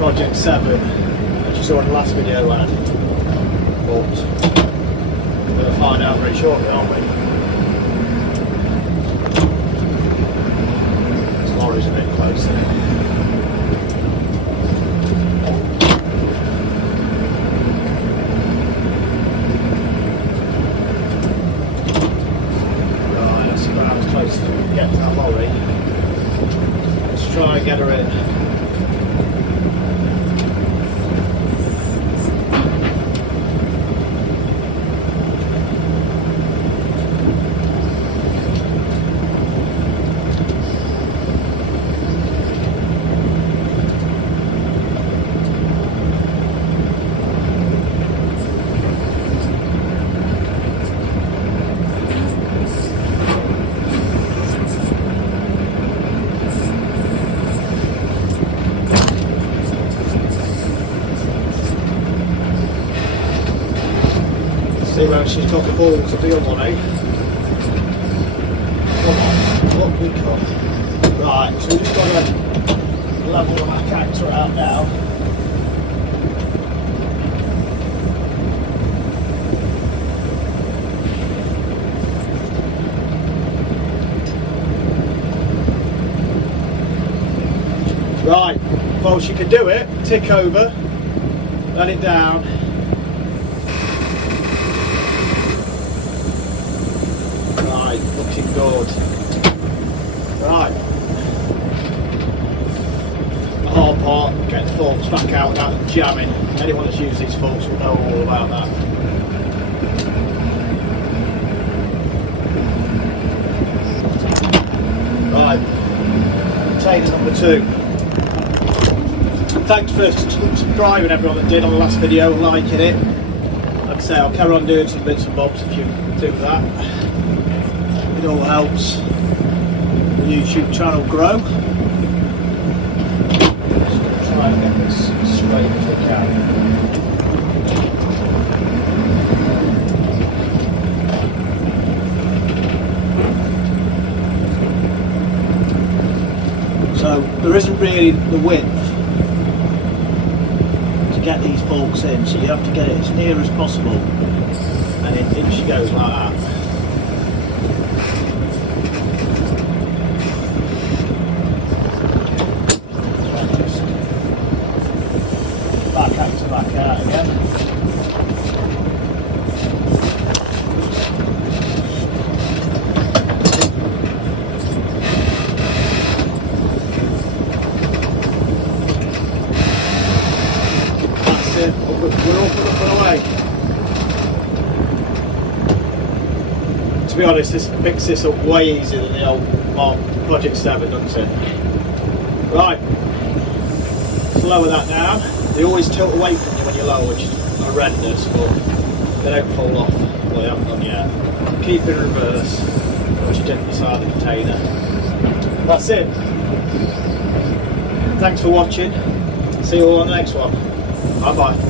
Project 7, as you saw in the last video, lad. But we're going to find out very shortly, aren't we? This lorry's a bit closer. Right, let's see how close we can get to that lorry. Let's try and get her in. See where she's got the ball to deal on, eh? Come on, what we got. Right, so we've just got to level the back actor out now. Right, well she can do it, tick over, let it down. Looking good. Right. The hard part, get the forks back out without jamming. Anyone that's used these forks will know all about that. Right. Container number 2. Thanks for subscribing everyone that did on the last video, liking it. Like I say, I'll carry on doing some bits and bobs if you do that. It all helps the YouTube channel grow. Just going to try and get this straight as we can. So there isn't really the width to get these forks in, so you have to get it as near as possible, and in she goes like that. Back out again. That's it, we're up and away. To be honest, this picks this up way easier than the old Project 7, doesn't it? Right, let's lower that down. They always tilt away from you when you lower, which is horrendous, but they don't fall off. Well, they haven't done yet. Keep in reverse, which you didn't inside the container. That's it. Thanks for watching. See you all on the next one. Bye bye.